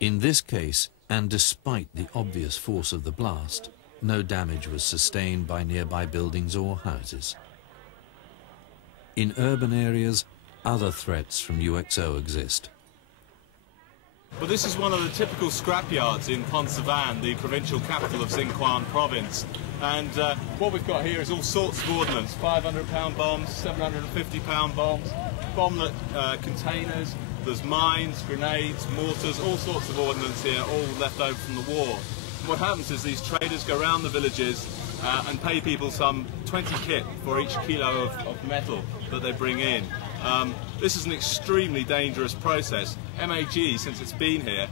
In this case, and despite the obvious force of the blast, no damage was sustained by nearby buildings or houses. In urban areas, other threats from UXO exist. Well, this is one of the typical scrapyards in Phonsavan, the provincial capital of Xinjiang province. And what we've got here is all sorts of ordnance, 500-pound bombs, 750-pound bombs, bomblet containers, there's mines, grenades, mortars, all sorts of ordnance here, all left over from the war. And what happens is these traders go around the villages and pay people some 20 kip for each kilo of metal that they bring in. This is an extremely dangerous process. MAG, since it's been here,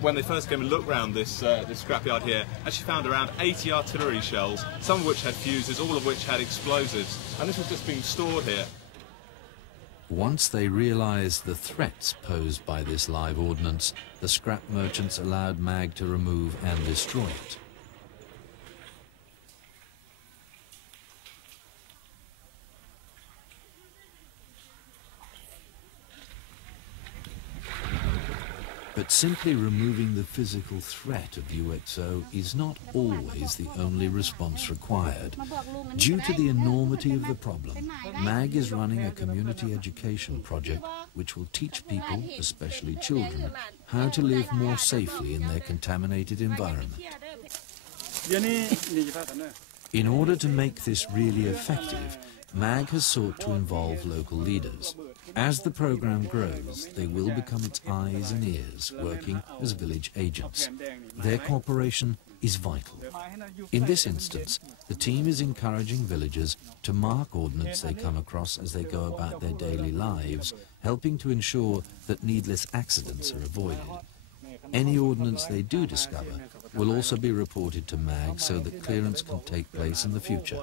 when they first came and looked around this scrapyard here, actually found around 80 artillery shells, some of which had fuses, all of which had explosives, and this was just being stored here. Once they realized the threats posed by this live ordnance, the scrap merchants allowed MAG to remove and destroy it. But simply removing the physical threat of UXO is not always the only response required. Due to the enormity of the problem, MAG is running a community education project which will teach people, especially children, how to live more safely in their contaminated environment. In order to make this really effective, MAG has sought to involve local leaders. As the program grows, they will become its eyes and ears, working as village agents. Their cooperation is vital. In this instance, the team is encouraging villagers to mark ordnance they come across as they go about their daily lives, helping to ensure that needless accidents are avoided. Any ordnance they do discover will also be reported to MAG so that clearance can take place in the future.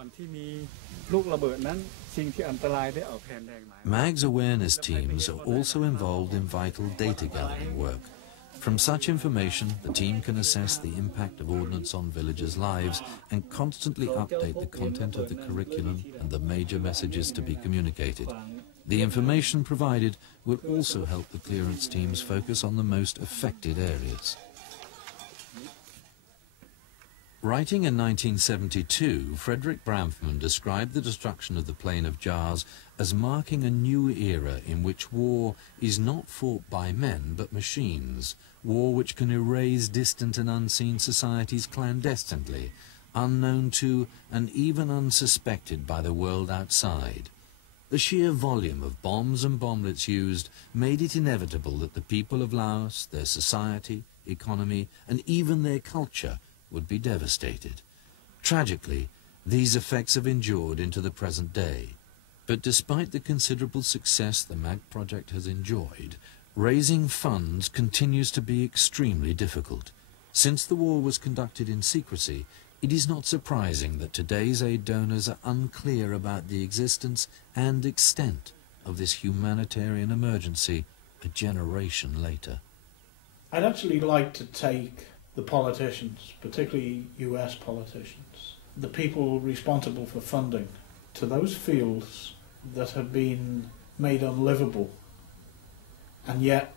MAG's awareness teams are also involved in vital data gathering work. From such information, the team can assess the impact of ordnance on villagers' lives and constantly update the content of the curriculum and the major messages to be communicated. The information provided will also help the clearance teams focus on the most affected areas. Writing in 1972, Frederick Bramfman described the destruction of the Plain of Jars as marking a new era in which war is not fought by men but machines, war which can erase distant and unseen societies clandestinely, unknown to and even unsuspected by the world outside. The sheer volume of bombs and bomblets used made it inevitable that the people of Laos, their society, economy, and even their culture would be devastated. Tragically, these effects have endured into the present day. But despite the considerable success the MAG project has enjoyed, raising funds continues to be extremely difficult. Since the war was conducted in secrecy, it is not surprising that today's aid donors are unclear about the existence and extent of this humanitarian emergency a generation later. I'd actually like to take the politicians, particularly US politicians, the people responsible for funding, to those fields that have been made unlivable, and yet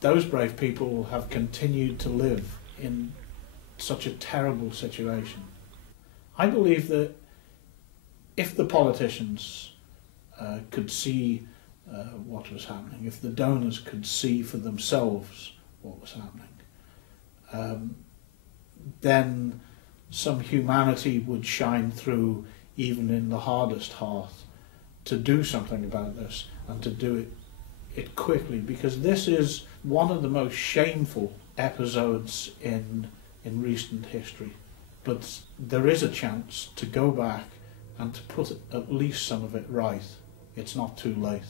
those brave people have continued to live in such a terrible situation. I believe that if the politicians could see what was happening, if the donors could see for themselves what was happening, then some humanity would shine through even in the hardest hearth to do something about this and to do it quickly, because this is one of the most shameful episodes in recent history. But there is a chance to go back and to put at least some of it right. It's not too late.